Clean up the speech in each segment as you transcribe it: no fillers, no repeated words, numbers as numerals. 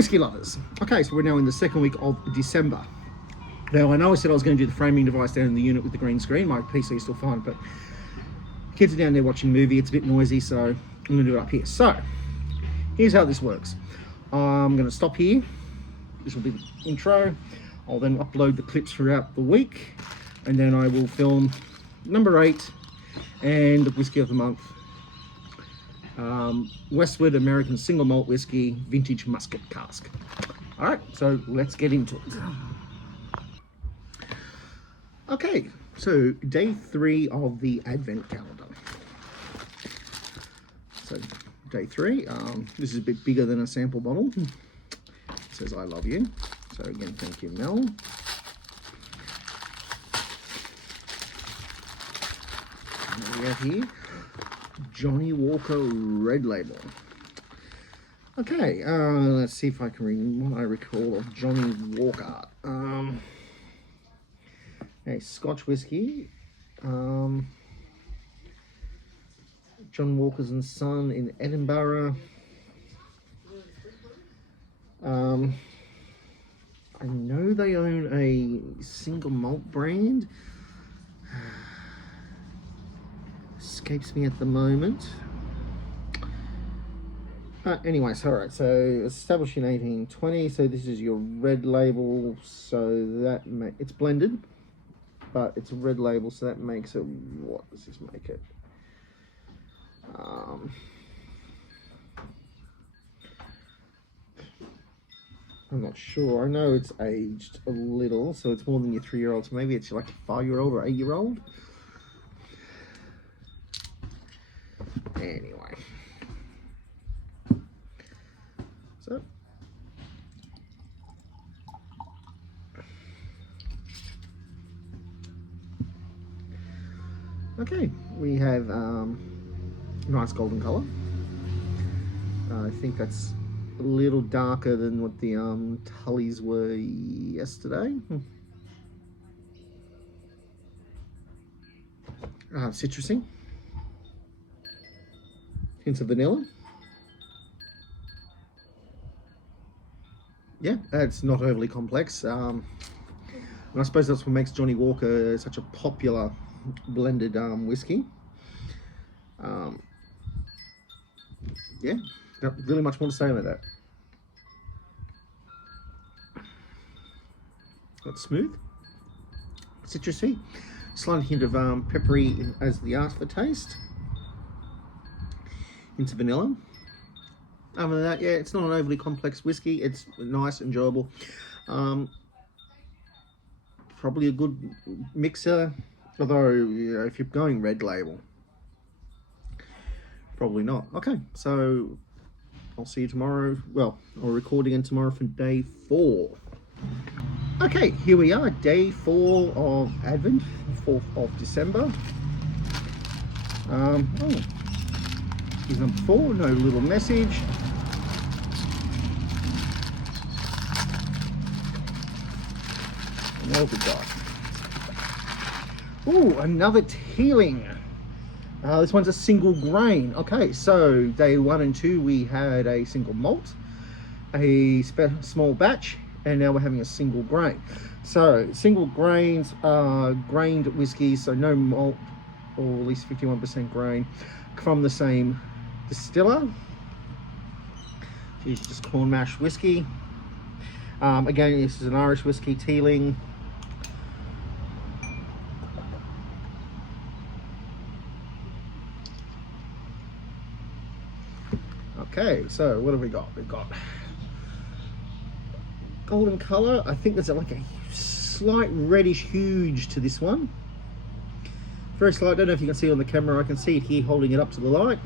whiskey lovers. Okay, so we're now in the second week of December. Now, I know I said I was going to do the framing device down in the unit with the green screen. My PC is still fine, but kids are down there watching a movie. It's a bit noisy, so I'm going to do it up here. So, here's how this works. I'm going to stop here. This will be the intro. I'll then upload the clips throughout the week, and then I will film number 8 and the whiskey of the month. Westward American Single Malt Whiskey, Vintage Musket Cask. All right, so let's get into it. Okay, so day 3 of the Advent calendar. So day 3, this is a bit bigger than a sample bottle. It says I love you. So again, thank you, Mel. What do we have here? Johnny Walker Red Label. Okay, let's see if I can what I recall of Johnny Walker. A Scotch whiskey. John Walker's and Son in Edinburgh. I know they own a single malt brand. Escapes me at the moment. Anyways, all right. So established in 1820. So this is your red label. So that it's blended, but it's a red label. So that makes it. What does this make it? I'm not sure. I know it's aged a little, so it's more than your 3-year-old. So maybe it's like a 5-year-old or 8-year-old. Anyway, so okay, we have nice golden color. I think that's a little darker than what the Tullys were yesterday. Citrusy. Hints of vanilla. Yeah, it's not overly complex. And I suppose that's what makes Johnny Walker such a popular blended whiskey. Yeah, not really much more to say about that. That's smooth, citrusy, slight hint of peppery as the aftertaste. Into vanilla. Other than that, yeah, it's not an overly complex whiskey. It's nice, enjoyable. Probably a good mixer, although you know, if you're going red label, probably not. Okay, so I'll see you tomorrow. Well, I'll record again tomorrow for day 4. Okay, here we are, day 4 of Advent, 4th of December. Here's number 4, no little message. And what have we got? Ooh, another tealing. This one's a single grain. Okay, so day 1 and 2 we had a single malt, a small batch, and now we're having a single grain. So single grains are grained whiskeys, so no malt, or at least 51% grain, from the same distiller. It's just corn mash whiskey. Again, this is an Irish whiskey tealing. Okay, so what have we got? We've got golden color. I think there's like a slight reddish huge to this one. Very slight. I don't know if you can see on the camera. I can see it here holding it up to the light.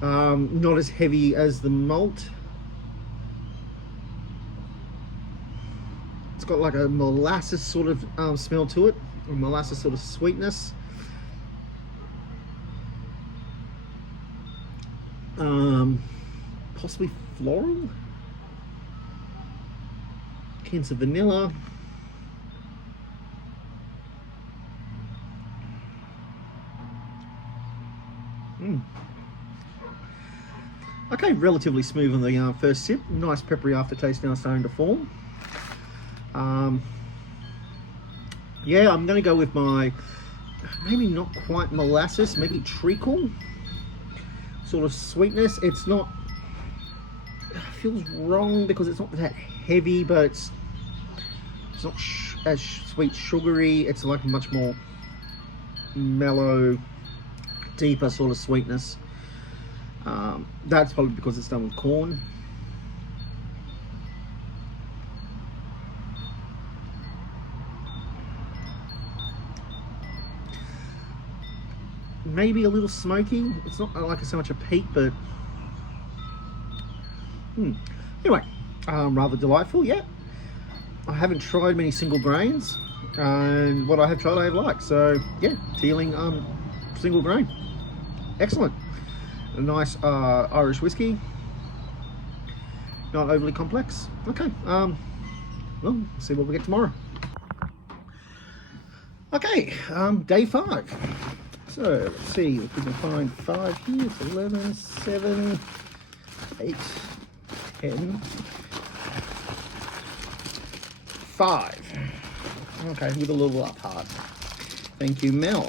Not as heavy as the malt. It's got like a molasses sort of smell to it, or molasses sort of sweetness. Possibly floral. Hints of vanilla. Okay, relatively smooth on the first sip. Nice peppery aftertaste now starting to form. Yeah, I'm going to go with my, maybe not quite molasses, maybe treacle sort of sweetness. It's not, it feels wrong because it's not that heavy, but it's not as sweet sugary. It's like much more mellow, deeper sort of sweetness. That's probably because it's done with corn. Maybe a little smoky. It's not like so much a peak, but anyway, rather delightful. Yeah, I haven't tried many single grains, and what I have tried I have liked. So yeah, Teeling single grain, excellent. A nice Irish whiskey, not overly complex. Okay, well, we'll see what we get tomorrow. Okay, day 5. So let's see if we can find 5 here. It's 11, 7, 8, 10, 5. Okay, with a little up heart. Thank you, Mel.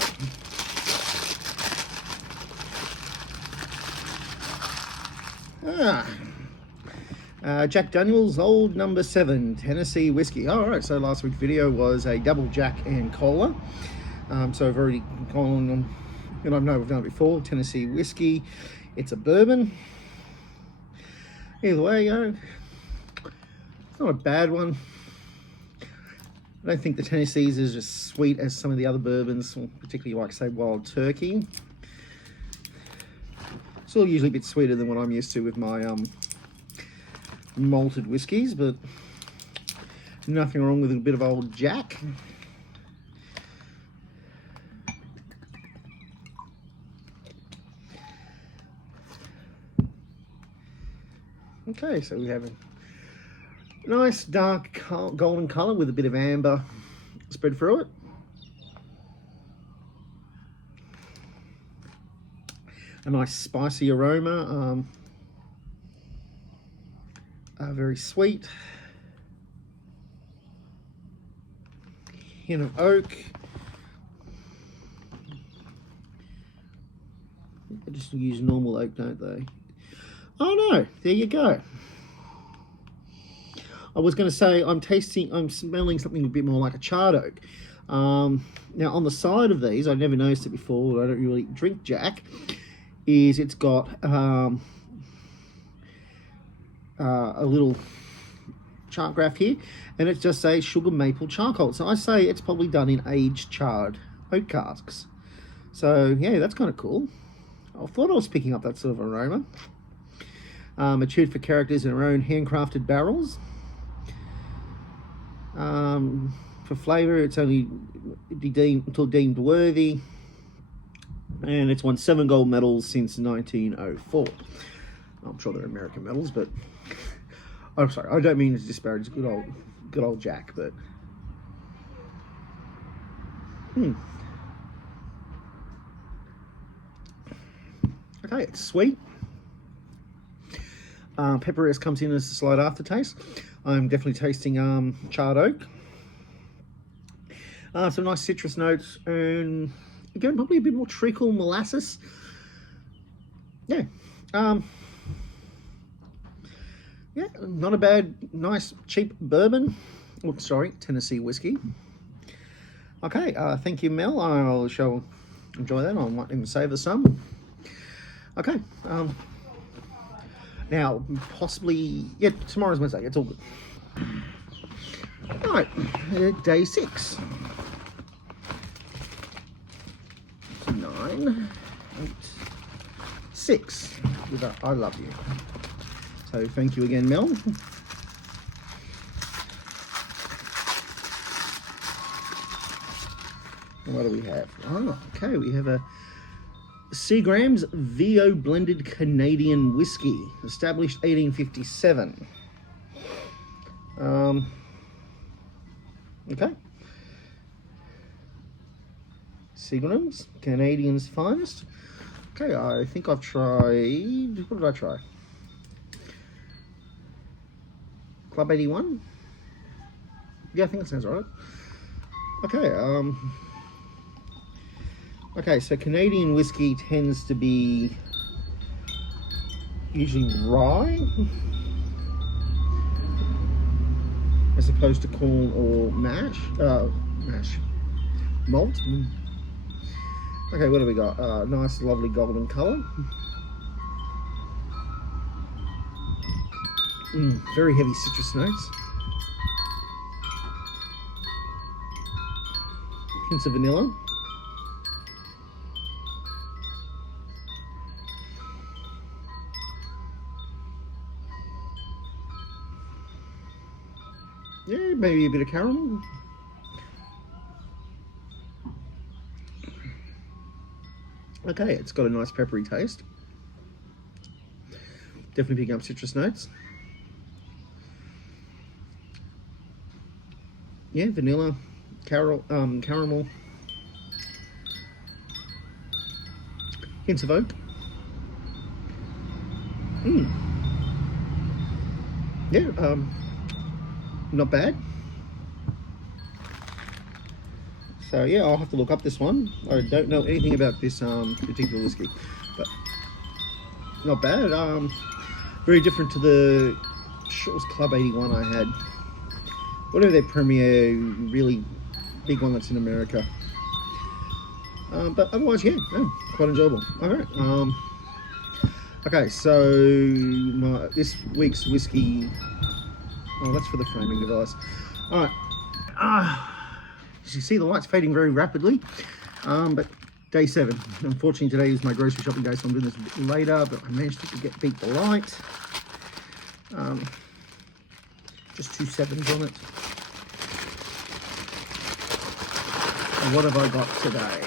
Jack Daniel's Old No. 7 Tennessee Whiskey. All right, so last week's video was a double Jack and cola. So I've already gone on, and I know I've done it before, Tennessee Whiskey. It's a bourbon. Either way, it's not a bad one. I don't think the Tennessee's is as sweet as some of the other bourbons, particularly like, say, Wild Turkey. Still usually a bit sweeter than what I'm used to with my malted whiskies, but nothing wrong with a bit of old Jack. Okay, so we have a nice dark golden colour with a bit of amber spread through it. A nice spicy aroma, very sweet. Hint of oak. They just use normal oak, don't they? Oh no, there you go. I was going to say I'm smelling something a bit more like a charred oak. Now on the side of these, I've never noticed it before, I don't really drink Jack, is it's got a little chart graph here, and it just says sugar maple charcoal. So I say it's probably done in aged charred oak casks. So yeah, that's kind of cool. I thought I was picking up that sort of aroma. Matured for characters in our own handcrafted barrels. For flavour, it's only deemed worthy, and it's won 7 gold medals since 1904. I'm sure they're American medals, but I'm sorry, I don't mean to disparage good old Jack, but okay, it's sweet. Pepperiness comes in as a slight aftertaste. I'm definitely tasting charred oak. Some nice citrus notes, and again, probably a bit more treacle molasses. Yeah. Yeah, not a bad, nice, cheap bourbon. Oh, sorry, Tennessee whiskey. Okay, thank you, Mel. I'll enjoy that. I might even savour some. Okay. Now, possibly, yeah, tomorrow's Wednesday. It's all good. All right, day 6. 9, 8, 6. With a I love you. So thank you again, Mel. And what do we have? Oh, okay, we have a Seagram's VO blended Canadian whiskey, established 1857. Okay. Seagram's, Canadian's finest. Okay, I think I've tried, what did I try? Club 81. Yeah, I think that sounds right. Okay, okay, so Canadian whiskey tends to be usually rye as opposed to corn or mash malt. Okay, what do we got? Nice lovely golden colour. Very heavy citrus notes. Hints of vanilla. Yeah, maybe a bit of caramel. Okay, it's got a nice peppery taste. Definitely picking up citrus notes. Yeah, vanilla, caramel, hints of oak. Yeah, not bad. So yeah, I'll have to look up this one. I don't know anything about this particular whiskey, but not bad. Very different to the Shaw's Club 81 I had. Whatever their premier really big one that's in America. But otherwise, yeah, no, quite enjoyable. Alright. Okay, so this week's whiskey. Oh, that's for the framing device. Alright. As you see, the light's fading very rapidly. But day 7. Unfortunately, today is my grocery shopping day, so I'm doing this a bit later, but I managed to beat the light. Just 2 7s on it. And what have I got today?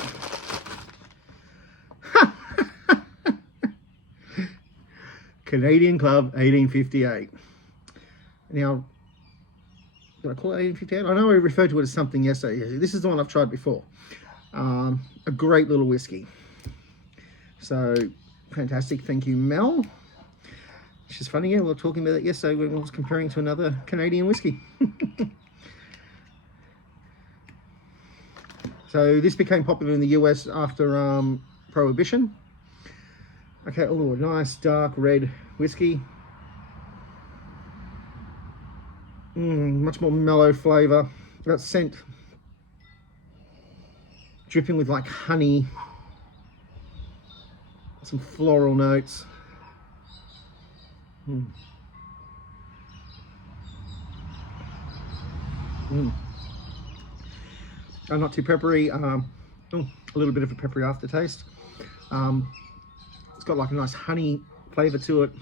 Canadian Club 1858. Now, did I call it 1858? I know I referred to it as something yesterday. This is the one I've tried before. A great little whiskey. So, fantastic. Thank you, Mel. It's just funny, yeah, we were talking about it yesterday when I was comparing to another Canadian whiskey. So this became popular in the US after Prohibition. Okay, oh, a nice dark red whiskey. Much more mellow flavour. That scent dripping with like honey, some floral notes. Not too peppery. A little bit of a peppery aftertaste. It's got like a nice honey flavour to it.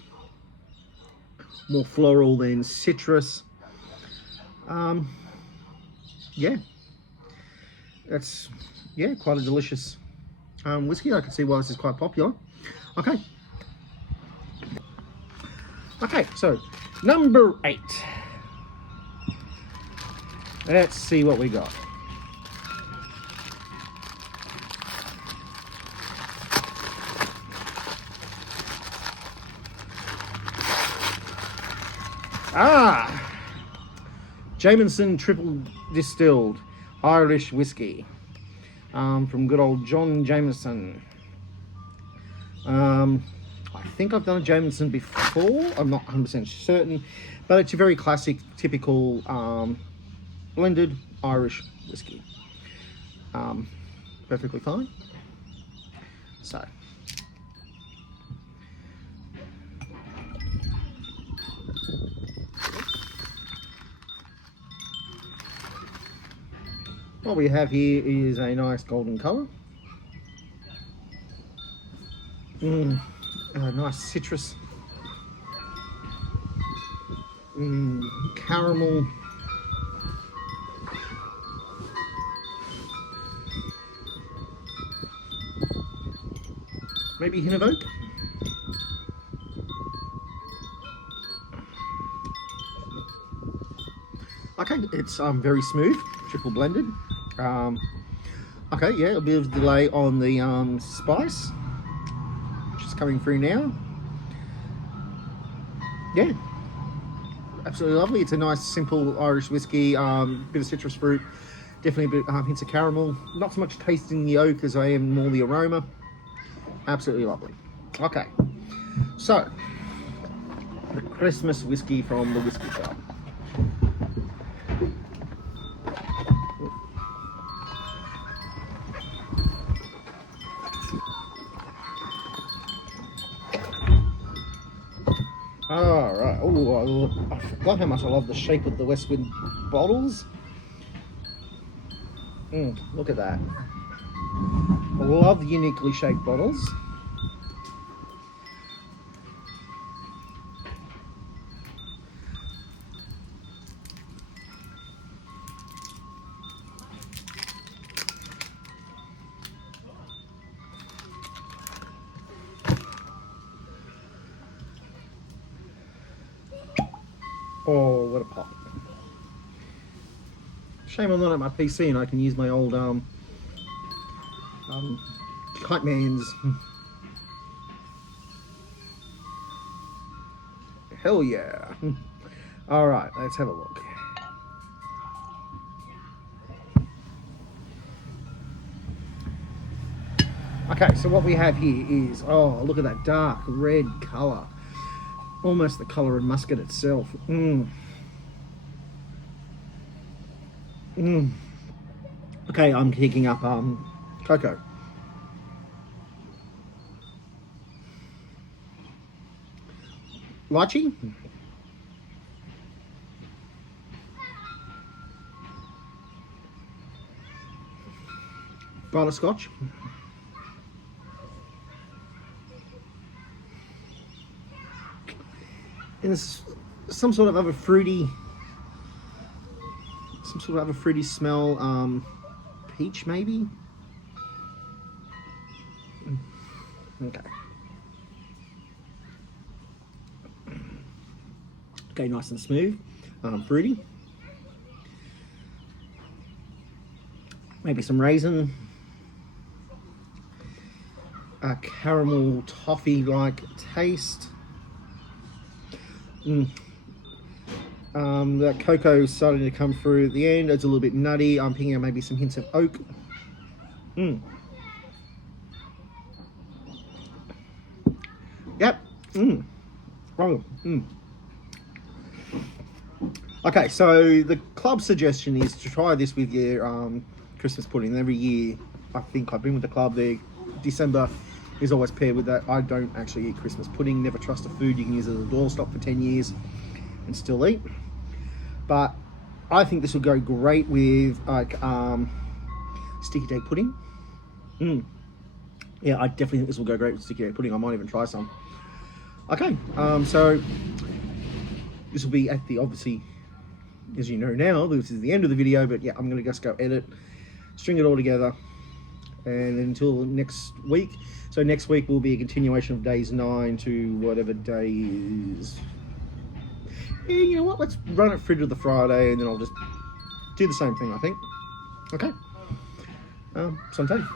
More floral than citrus. Yeah, that's quite a delicious whiskey. I can see why this is quite popular. Okay, so number 8. Let's see what we got. Jameson Triple Distilled Irish Whiskey from good old John Jameson. I think I've done a Jameson before. I'm not 100% certain, but it's a very classic, typical blended Irish whiskey. Perfectly fine. So. What we have here is a nice golden colour. Nice citrus. Caramel. Maybe a hint of oak. Okay, it's very smooth, triple blended. Okay, yeah, a bit of delay on the spice, which is coming through now. Yeah, absolutely lovely. It's a nice, simple Irish whiskey, bit of citrus fruit, definitely a bit hints of caramel. Not so much taste in the oak as I am more the aroma. Absolutely lovely. Okay, so the Christmas whiskey from the Whiskey Shop. Alright, oh, I forgot how much I love the shape of the Westward bottles. Look at that. I love the uniquely shaped bottles. Oh, what a pop. Shame I'm not at my PC and I can use my old Kite Man's. Hell yeah. Alright, let's have a look. Okay, so what we have here is, oh, look at that dark red colour. Almost the colour of Musket itself. Okay, I'm picking up cocoa. Lychee. Butterscotch. And there's some sort of other fruity smell, peach maybe. Okay. Okay, nice and smooth, fruity. Maybe some raisin, a caramel toffee-like taste. That cocoa is starting to come through at the end. It's a little bit nutty. I'm picking up maybe some hints of oak. Yep. Okay, so the club suggestion is to try this with your Christmas pudding. Every year, I think I've been with the club there. December is always paired with that. I don't actually eat Christmas pudding. Never trust a food you can use as a doorstop for 10 years and still eat. But I think this will go great with like sticky date pudding. Yeah, I definitely think this will go great with sticky date pudding. I might even try some. Okay, so this will be at the, obviously, as you know now, this is the end of the video, but yeah, I'm gonna just go edit, string it all together, and until next week. So next week will be a continuation of days 9 to whatever day is. Yeah, you know what? Let's run it through to the Friday, and then I'll just do the same thing, I think. Okay. Santé.